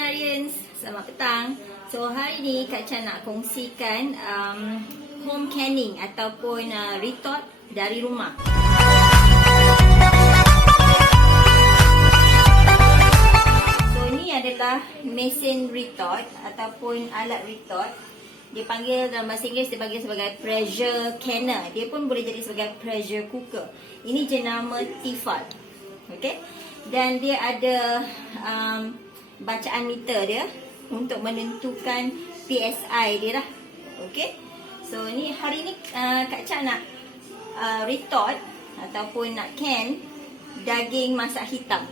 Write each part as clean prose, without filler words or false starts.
Kenarians, selamat petang. So hari ni Kak Chan nak kongsikan home canning ataupun retort dari rumah. So ni adalah mesin retort ataupun alat retort. Dia panggil dalam bahasa Inggeris dia panggil sebagai pressure canner. Dia pun boleh jadi sebagai pressure cooker. Ini jenama Tefal. Okey. Dan dia ada bacaan meter dia untuk menentukan PSI dia lah. Okey. So ni hari ni Kak Chan nak retort ataupun nak can daging masak hitam.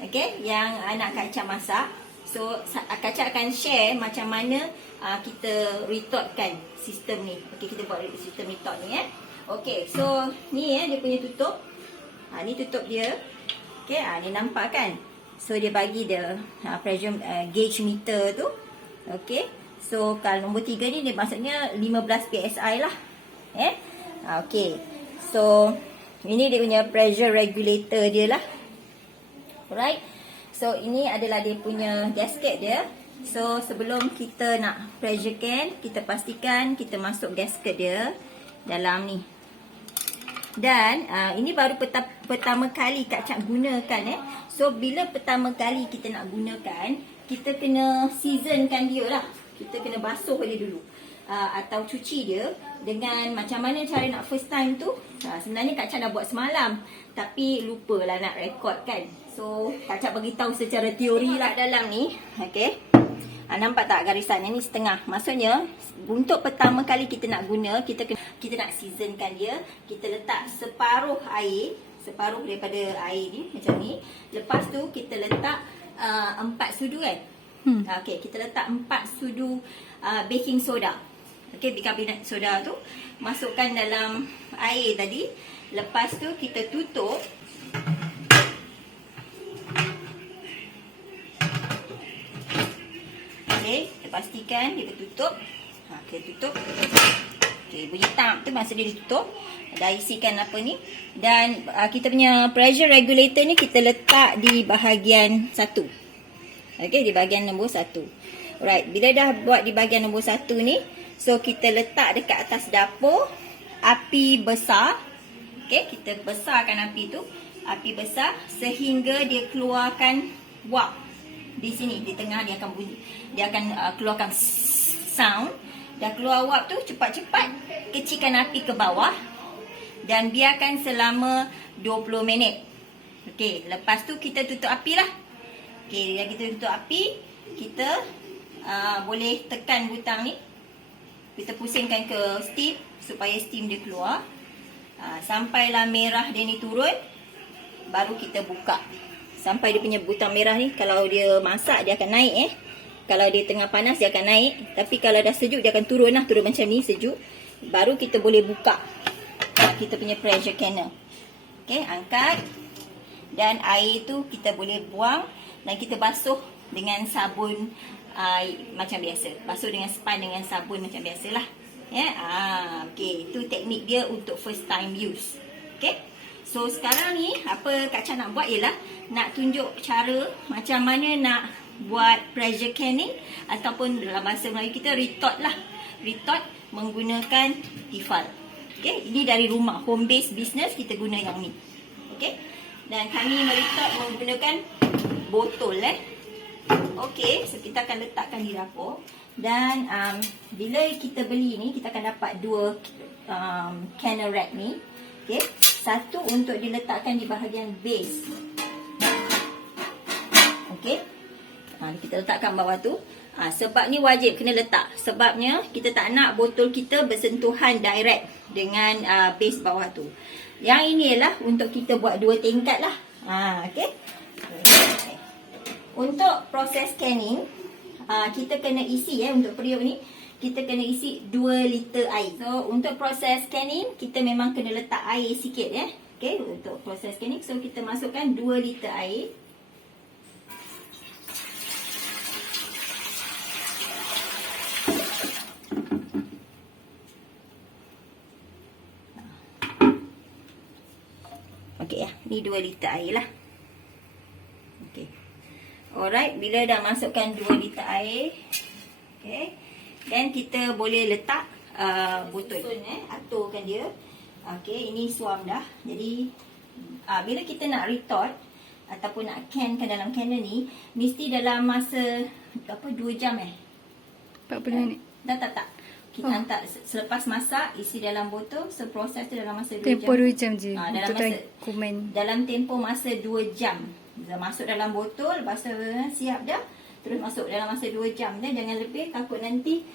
Okey, yang anak Kak Chan masak. So Kak Chan akan share macam mana kita retortkan sistem ni. Okey, kita buat sistem retort ni Okey, so ni dia punya tutup. Ni tutup dia. Okey, ni nampak kan? So dia bagi dia pressure gauge meter tu. Okey. So kalau nombor 3 ni dia maksudnya 15 PSI lah. Okey. So ini dia punya pressure regulator dia lah. Alright. So ini adalah dia punya gasket dia. So sebelum kita nak pressure can, kita pastikan kita masuk gasket dia dalam ni. Dan ini baru pertama kali Kak Chan gunakan So bila pertama kali kita nak gunakan, kita kena seasonkan dia lah. Kita kena basuh dia dulu atau cuci dia. Dengan macam mana cara nak first time tu, sebenarnya Kak Chan dah buat semalam, tapi lupalah nak record kan. So Kak Chan beritahu secara teori lah dalam ni. Okay, nampak tak garisannya ni setengah. Maksudnya untuk pertama kali kita nak guna, kita nak seasonkan dia. Kita letak separuh air, separuh daripada air ni macam ni. Lepas tu kita letak 4 sudu kan. Okey, kita letak 4 sudu baking soda. Okey, bikarbonat soda tu masukkan dalam air tadi. Lepas tu kita tutup. Okey, kita pastikan kita tutup. Kita tutup. Okey, bunyi tap tu masa dia ditutup. Dah isikan apa ni. Dan kita punya pressure regulator ni kita letak di bahagian 1. Okey, di bahagian nombor 1. Alright, bila dah buat di bahagian nombor 1 ni, so kita letak dekat atas dapur, api besar. Okey, kita besarkan api tu. Api besar sehingga dia keluarkan wap. Di sini, di tengah dia akan bunyi. Dia akan keluarkan sound. Dah keluar wap tu, cepat-cepat kecilkan api ke bawah. Dan biarkan selama 20 minit. Okey, lepas tu kita tutup api lah. Okey, dah kita tutup api, kita boleh tekan butang ni. Kita pusingkan ke steam supaya steam dia keluar. Sampailah merah dia ni turun, baru kita buka. Sampai dia punya butang merah ni, kalau dia masak dia akan naik Kalau dia tengah panas dia akan naik. Tapi kalau dah sejuk dia akan turun lah. Turun macam ni sejuk. Baru kita boleh buka kita punya pressure canner. Okey, angkat. Dan air tu kita boleh buang. Dan kita basuh dengan sabun macam biasa. Basuh dengan sponge dengan sabun macam biasalah. Okey, itu teknik dia untuk first time use. Okey. So sekarang ni apa Kak Chan nak buat ialah nak tunjuk cara macam mana nak buat pressure canning ataupun dalam bahasa Melayu kita retort lah. Retort menggunakan Tefal. Okey, ini dari rumah, home based business kita guna yang ni. Okey. Dan kami meretort menggunakan botol Okey, so kita akan letakkan di dapur. Dan bila kita beli ni kita akan dapat 2 canner rack ni. Okey, satu untuk diletakkan di bahagian base. Okey. Kita letakkan bawah tu. Sebab ni wajib kena letak. Sebabnya kita tak nak botol kita bersentuhan direct dengan base bawah tu. Yang ini ialah untuk kita buat 2 tingkat lah. Okey. Untuk proses canning, kita kena isi untuk periuk ni, kita kena isi 2 liter air. So untuk proses canning, kita memang kena letak air sikit Okey, untuk proses canning, so kita masukkan 2 liter air. Okey ni 2 liter air lah. Okey. Alright, bila dah masukkan 2 liter air, okay, dan kita boleh letak botol, aturkan dia. Okay, ini suam dah. Jadi bila kita nak retort ataupun nak cankan dalam canner ni, mesti dalam masa 2 jam 40 minit. Tak. Kita hantar selepas masak, isi dalam botol, so proses tu dalam masa 2 jam. Tempoh 2 jam je. Dalam tempoh masa 2 jam. Dah masuk dalam botol, lepas tu siap dah. Terus masuk dalam masa 2 jam. Dan jangan lebih, takut nanti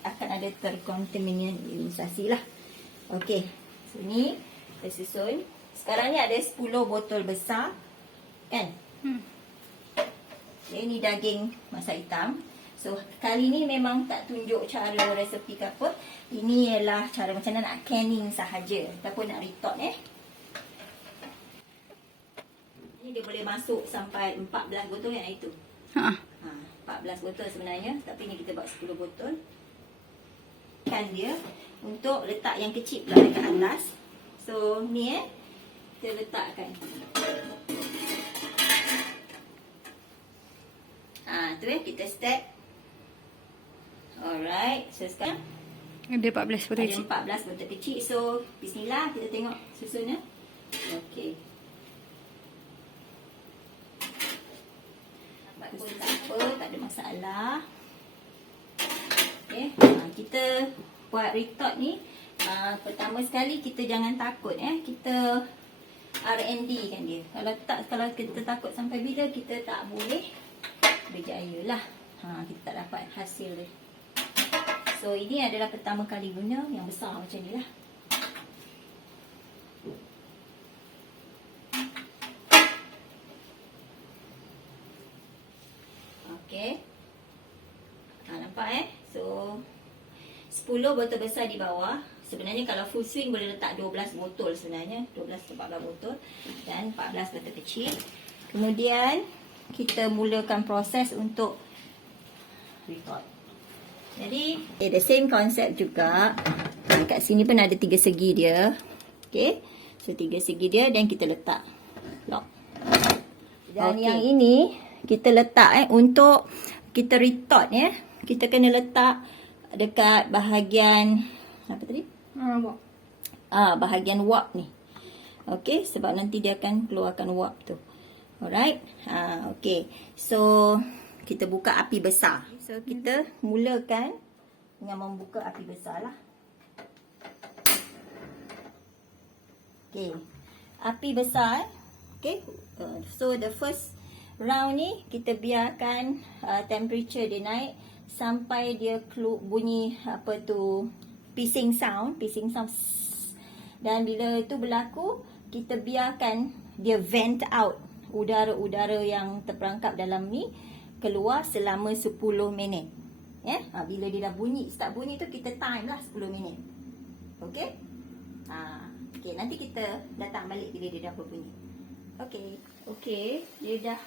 akan ada terkontaminasi lah. Okey, so ni kita susun. Sekarang ni ada 10 botol besar, kan? Okay, ni daging masak hitam. So kali ni memang tak tunjuk cara resepi ke apa. Ini ialah cara macam mana nak canning sahaja ataupun nak retort Ni dia boleh masuk sampai 14 botol yang itu. 14 botol sebenarnya, tapi ni kita buat 10 botol. Kan dia untuk letak yang kecil pula dekat atas. So ni kita letakkan. Tu kita step. Alright, so sekarang ada 14 botol kecil. Ada 14 botol kecil. So bismillah, kita tengok susun Okey. Tak ada masalah. Okay. Kita buat retort ni, pertama sekali kita jangan takut kita R&D kan dia. Kalau kita takut sampai bila, kita tak boleh berjaya lah. Kita tak dapat hasil dia. So ini adalah pertama kali guna yang besar macam ni lah. Okay. Nampak So 10 botol besar di bawah. Sebenarnya kalau full swing boleh letak 12 botol sebenarnya. 12 ke 14 botol. Dan 14 botol kecil. Kemudian kita mulakan proses untuk retort. Jadi the same concept juga. Kat sini pun ada 3 segi dia. Okay. So 3 segi dia dan kita letak lock. Dan yang ini kita letak untuk kita retort kita kena letak dekat bahagian apa tadi? Wap. Bahagian wap ni. Okey, sebab nanti dia akan keluarkan wap tu. Alright. Okey. So kita buka api besar. So kita mulakan dengan membuka api besar lah. Okey. Api besar. Okey. So the first round ni kita biarkan temperature dia naik sampai dia bunyi pissing sound. Dan bila itu berlaku, kita biarkan dia vent out udara-udara yang terperangkap dalam ni keluar selama 10 minit. Bila dia dah bunyi, start bunyi tu kita time lah 10 minit. Okey? Okey, nanti kita datang balik bila dia dah berbunyi. Okey, dia dah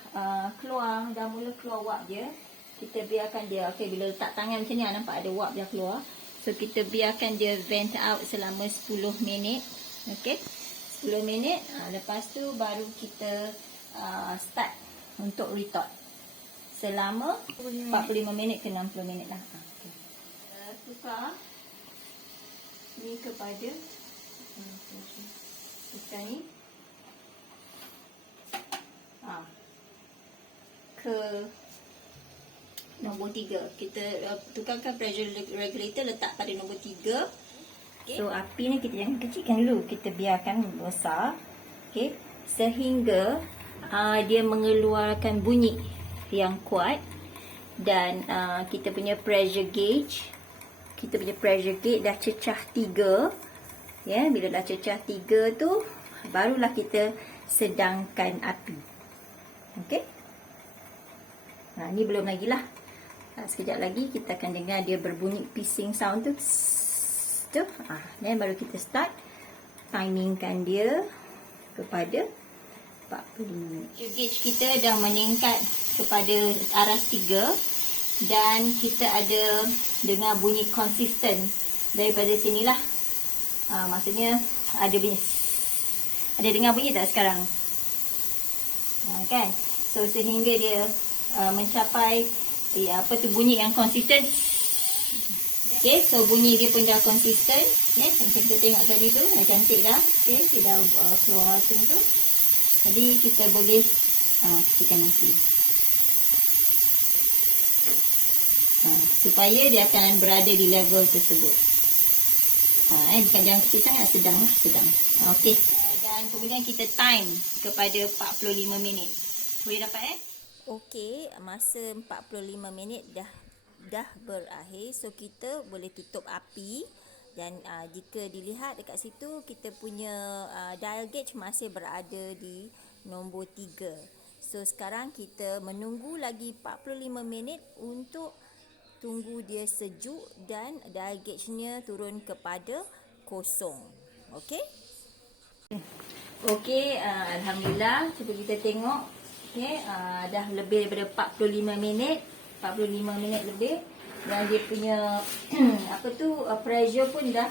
dah mula keluar wap dia. Kita biarkan dia. Okey, bila letak tangan macam ni nampak ada wap dia keluar. So kita biarkan dia vent out selama 10 minit. Okey. 10 minit. Lepas tu baru kita start untuk retort. Selama 45 minit ke 60 minit lah. Okay. Tukar ni kepada kita ni. Ke nombor 3. Kita tukarkan pressure regulator, letak pada nombor 3. Okay. So api ni kita jangan kecilkan dulu, kita biarkan besar. Okay. Sehingga dia mengeluarkan bunyi yang kuat. Dan kita punya pressure gauge dah cecah 3. Bila dah cecah 3 tu, barulah kita sedangkan api. Okey. Ni belum lagi lah. Sekejap lagi kita akan dengar dia berbunyi pissing sound tu. Dan baru kita start timingkan dia kepada 45 minit. Gauge kita dah meningkat kepada aras 3 dan kita ada dengar bunyi konsisten daripada sinilah. Maksudnya ada bunyi. Ada dengar bunyi tak sekarang? Kan? So sehingga dia mencapai bunyi yang konsisten. Okay, so bunyi dia pun dah konsisten. Macam kita tengok tadi tu, dah cantik dah. Okay, dia dah keluar macam tu. Jadi kita boleh kecilkan nanti. Supaya dia akan berada di level tersebut. Bukan jangan kecil sangat, sedang lah, sedang. Okey. Dan kemudian kita time kepada 45 minit. Boleh dapat Okey, masa 45 minit dah berakhir. So kita boleh tutup api dan jika dilihat dekat situ kita punya dial gauge masih berada di nombor 3. So sekarang kita menunggu lagi 45 minit untuk tunggu dia sejuk dan dial gauge-nya turun kepada kosong. Okey? Okey, alhamdulillah. Cuba kita tengok. Okey, dah lebih daripada 45 minit. 45 minit lebih. Dan dia punya pressure pun dah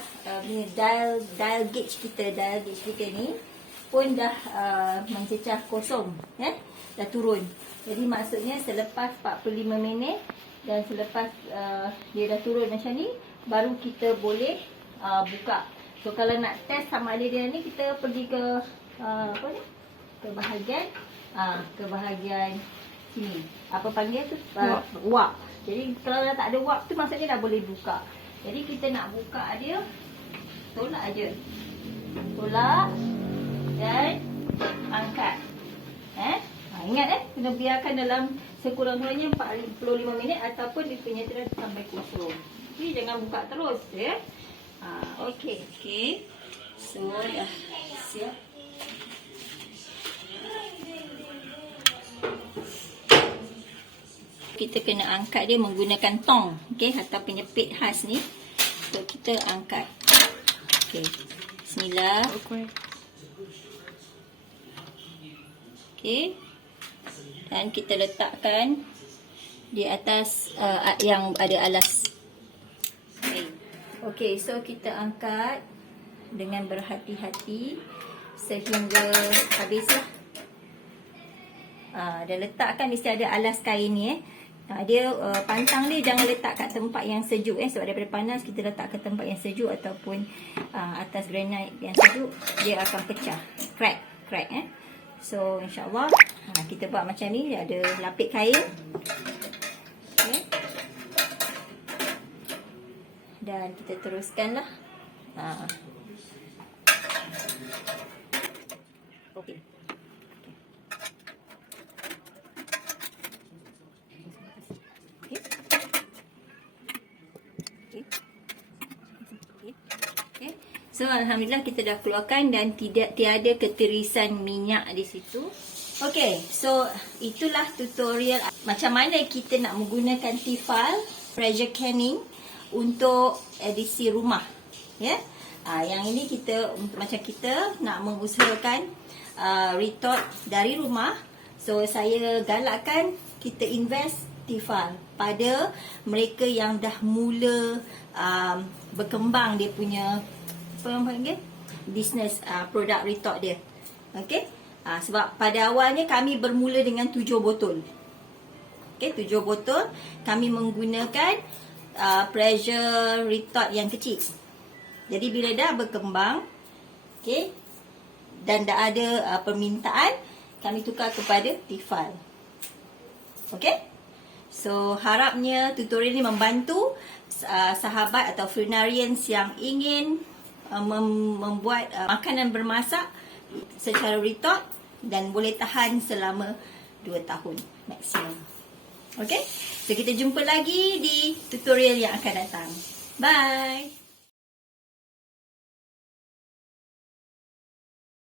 dial gauge kita ni pun dah mencecah kosong, dah turun. Jadi maksudnya selepas 45 minit dan selepas dia dah turun macam ni, baru kita boleh buka. So kalau nak test sama ada dia ni, kita pergi ke ke bahagian sini. Apa panggil tu? Wap. Jadi kalau dah tak ada wap tu, maksudnya dah boleh buka. Jadi kita nak buka dia, tolak aja. Tolak dan angkat. Ingat kena biarkan dalam sekurang-kurangnya 45 minit ataupun dia punya terus sampai kosong. Jadi jangan buka terus Okey. So dah siap. Kita kena angkat dia menggunakan tong, atau penyepit khas ni. So kita angkat. Okey. Bismillah. Okey. Dan kita letakkan di atas yang ada alas. Okey, so kita angkat dengan berhati-hati sehingga habislah. Dah letakkan, mesti ada alas kain ni dia pantang dia jangan letak kat tempat yang sejuk sebab daripada panas kita letak ke tempat yang sejuk ataupun atas granite yang sejuk, dia akan pecah, crack. So insya-Allah kita buat macam ni, ada lapik kain. Okay. Dan kita teruskanlah. Okey. So alhamdulillah kita dah keluarkan dan tiada ketirisan minyak di situ. Okey, so itulah tutorial macam mana kita nak menggunakan Tefal pressure canning untuk edisi rumah. Yang ini kita macam kita nak mengusahakan retort dari rumah. So saya galakkan kita invest Tefal pada mereka yang dah mula berkembang dia punya bisnes produk retort dia. Okey. Sebab pada awalnya kami bermula dengan 7 botol. Okey, 7 botol kami menggunakan pressure retort yang kecil. Jadi bila dah berkembang, okey, dan dah ada permintaan, kami tukar kepada Tefal. Okey? So harapnya tutorial ini membantu sahabat atau furnarians yang ingin membuat makanan bermasak secara retort dan boleh tahan selama 2 tahun maksimum. Okey? So kita jumpa lagi di tutorial yang akan datang. Bye.